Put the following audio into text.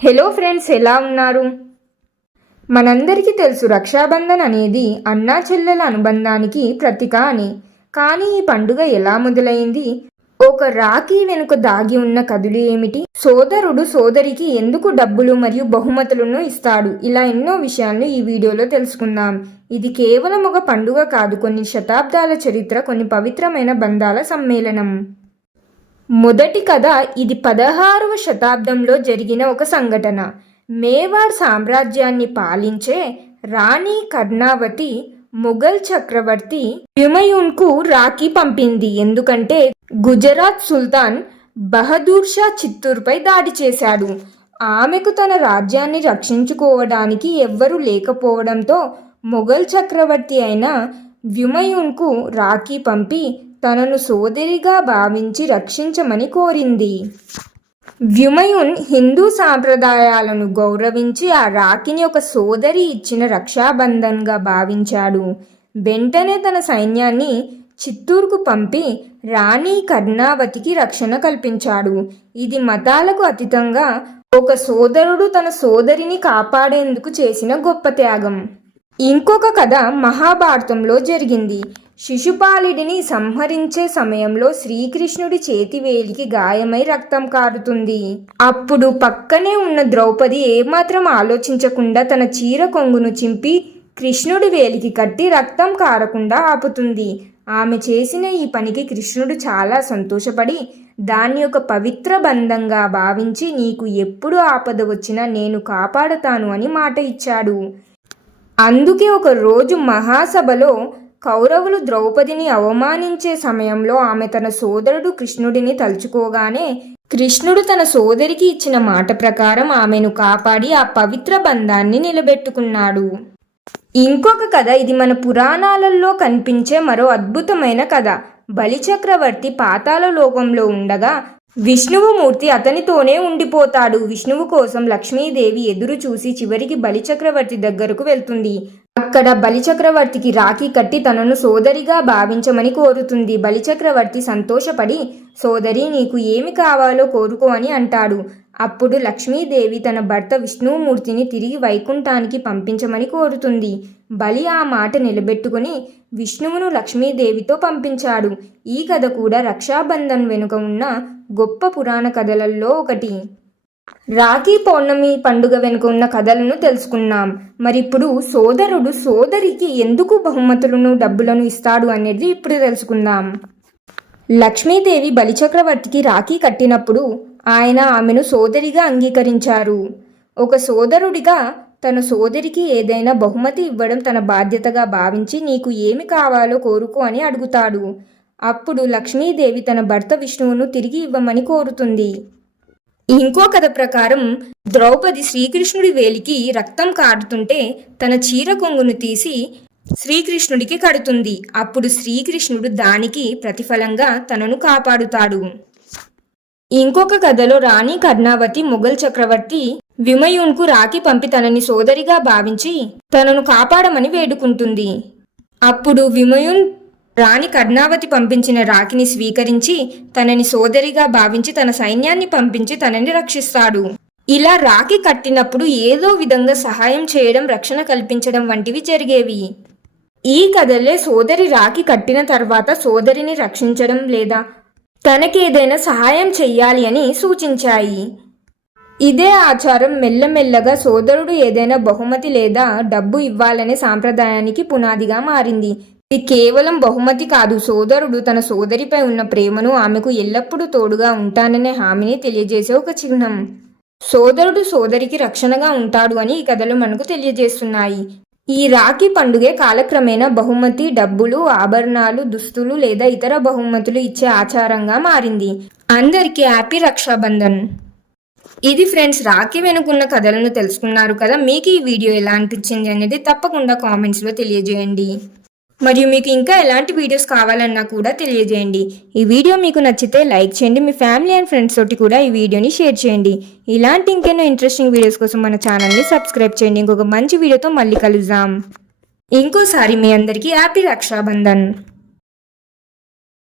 Hello friends, ఎలా ఉన్నారు? మనందరికీ తెలుసు, రక్షాబంధన్ అనేది అన్నా చెల్లెల అనుబంధానికి ప్రతీక అని. కానీ ఈ పండుగ ఎలా మొదలైంది? ఒక రాఖీ వెనుక దాగి ఉన్న కథలు ఏమిటి? సోదరుడు సోదరికి ఎందుకు డబ్బులు మరియు బహుమతులను ఇస్తాడు? ఇలా ఎన్నో విషయాలను ఈ వీడియోలో తెలుసుకుందాం. ఇది కేవలం ఒక పండుగ కాదు, కొన్ని శతాబ్దాల చరిత్ర, కొన్ని పవిత్రమైన బంధాల సమ్మేళనం. మొదటి కథ. ఇది 16వ శతాబ్దంలో జరిగిన ఒక సంఘటన. మేవాడ్ సామ్రాజ్యాన్ని పాలించే రాణి కర్ణావతి మొఘల్ చక్రవర్తి హుమయూన్కు రాఖీ పంపింది. ఎందుకంటే గుజరాత్ సుల్తాన్ బహదూర్ షా చిత్తూరుపై దాడి చేశాడు. ఆమెకు తన రాజ్యాన్ని రక్షించుకోవడానికి ఎవ్వరూ లేకపోవడంతో మొఘల్ చక్రవర్తి అయిన హుమయూన్కు రాఖీ పంపి తనను సోదరిగా భావించి రక్షించమని కోరింది. హుమయూన్ హిందూ సాంప్రదాయాలను గౌరవించి ఆ రాఖీని ఒక సోదరి ఇచ్చిన రక్షాబంధన్గా భావించాడు. వెంటనే తన సైన్యాన్ని చిత్తూరుకు పంపి రాణి కర్ణావతికి రక్షణ కల్పించాడు. ఇది మతాలకు అతీతంగా ఒక సోదరుడు తన సోదరిని కాపాడేందుకు చేసిన గొప్ప త్యాగం. ఇంకొక కథ మహాభారతంలో జరిగింది. శిశుపాలుడిని సంహరించే సమయంలో శ్రీకృష్ణుడి చేతివేలికి గాయమై రక్తం కారుతుంది. అప్పుడు పక్కనే ఉన్న ద్రౌపది ఏమాత్రం ఆలోచించకుండా తన చీర కొంగును చింపి కృష్ణుడి వేలికి కట్టి రక్తం కారకుండా ఆపుతుంది. ఆమె చేసిన ఈ పనికి కృష్ణుడు చాలా సంతోషపడి దాన్ని ఒక పవిత్ర బంధంగా భావించి నీకు ఎప్పుడు ఆపద వచ్చినా నేను కాపాడతాను అని మాట ఇచ్చాడు. అందుకే ఒక రోజు మహాసభలో కౌరవులు ద్రౌపదిని అవమానించే సమయంలో ఆమె తన సోదరుడు కృష్ణుడిని తలుచుకోగానే కృష్ణుడు తన సోదరికి ఇచ్చిన మాట ప్రకారం ఆమెను కాపాడి ఆ పవిత్ర బంధాన్ని నిలబెట్టుకున్నాడు. ఇంకొక కథ. ఇది మన పురాణాలలో కనిపించే మరో అద్భుతమైన కథ. బలిచక్రవర్తి పాతాళ లోకంలో ఉండగా విష్ణువుమూర్తి అతనితోనే ఉండిపోతాడు. విష్ణువు కోసం లక్ష్మీదేవి ఎదురు చూసి చివరికి బలిచక్రవర్తి దగ్గరకు వెళ్తుంది. అక్కడ బలిచక్రవర్తికి రాఖీ కట్టి తనను సోదరిగా భావించమని కోరుతుంది. బలిచక్రవర్తి సంతోషపడి సోదరి నీకు ఏమి కావాలో కోరుకో అని అంటాడు. అప్పుడు లక్ష్మీదేవి తన భర్త విష్ణుమూర్తిని తిరిగి వైకుంఠానికి పంపించమని కోరుతుంది. బలి ఆ మాట నిలబెట్టుకుని విష్ణువును లక్ష్మీదేవితో పంపించాడు. ఈ కథ కూడా రక్షాబంధన్ వెనుక ఉన్న గొప్ప పురాణ కథలలో ఒకటి. రాఖీ పౌర్ణమి పండుగ వెనుక ఉన్న కథలను తెలుసుకున్నాం. మరిప్పుడు సోదరుడు సోదరికి ఎందుకు బహుమతులను డబ్బులను ఇస్తాడు అనేది ఇప్పుడు తెలుసుకుందాం. లక్ష్మీదేవి బలిచక్రవర్తికి రాఖీ కట్టినప్పుడు ఆయన ఆమెను సోదరిగా అంగీకరించారు. ఒక సోదరుడిగా తన సోదరికి ఏదైనా బహుమతి ఇవ్వడం తన బాధ్యతగా భావించి నీకు ఏమి కావాలో కోరుకో అని అడుగుతాడు. అప్పుడు లక్ష్మీదేవి తన భర్త విష్ణువును తిరిగి ఇవ్వమని కోరుతుంది. ఇంకో కథ ప్రకారం ద్రౌపది శ్రీకృష్ణుడి వేలికి రక్తం కారుతుంటే తన చీర కొంగును తీసి శ్రీకృష్ణుడికి కడుతుంది. అప్పుడు శ్రీకృష్ణుడు దానికి ప్రతిఫలంగా తనను కాపాడుతాడు. ఇంకొక కథలో రాణి కర్ణావతి మొఘల్ చక్రవర్తి హుమయూన్కు రాఖీ పంపి తనని సోదరిగా భావించి తనను కాపాడమని వేడుకుంటుంది. అప్పుడు హుమయూన్ రాణి కర్ణావతి పంపించిన రాఖీని స్వీకరించి తనని సోదరిగా భావించి తన సైన్యాన్ని పంపించి తనని రక్షిస్తాడు. ఇలా రాఖీ కట్టినప్పుడు ఏదో విధంగా సహాయం చేయడం, రక్షణ కల్పించడం వంటివి జరిగేవి. ఈ కథలే సోదరి రాఖీ కట్టిన తర్వాత సోదరిని రక్షించడం లేదా తనకేదైనా సహాయం చెయ్యాలి అని సూచించాయి. ఇదే ఆచారం మెల్లమెల్లగా సోదరుడు ఏదైనా బహుమతి లేదా డబ్బు ఇవ్వాలనే సాంప్రదాయానికి పునాదిగా మారింది. ఇది కేవలం బహుమతి కాదు, సోదరుడు తన సోదరిపై ఉన్న ప్రేమను, ఆమెకు ఎల్లప్పుడూ తోడుగా ఉంటాననే హామీని తెలియజేసే ఒక చిహ్నం. సోదరుడు సోదరికి రక్షణగా ఉంటాడు అని ఈ కథలు మనకు తెలియజేస్తున్నాయి. ఈ రాఖీ పండుగే కాలక్రమేణా బహుమతి, డబ్బులు, ఆభరణాలు, దుస్తులు లేదా ఇతర బహుమతులు ఇచ్చే ఆచారంగా మారింది. అందరికీ హ్యాపీ రక్షాబంధన్. ఇది ఫ్రెండ్స్, రాఖీ వెనుకున్న కథలను తెలుసుకున్నారు కదా. మీకు ఈ వీడియో ఎలా అనిపించింది అనేది తప్పకుండా కామెంట్స్లో తెలియజేయండి. మరియు మీకు ఇంకా ఎలాంటి వీడియోస్ కావాలన్నా కూడా తెలియజేయండి. ఈ వీడియో మీకు నచ్చితే లైక్ చేయండి. మీ ఫ్యామిలీ అండ్ ఫ్రెండ్స్ తోటి కూడా ఈ వీడియోని షేర్ చేయండి. ఇలాంటి ఇంకెన్నో ఇంట్రెస్టింగ్ వీడియోస్ కోసం మన ఛానల్ని సబ్స్క్రైబ్ చేయండి. ఇంకొక మంచి వీడియోతో మళ్ళీ కలుద్దాం. ఇంకోసారి మీ అందరికీ హ్యాపీ రక్షాబంధన్.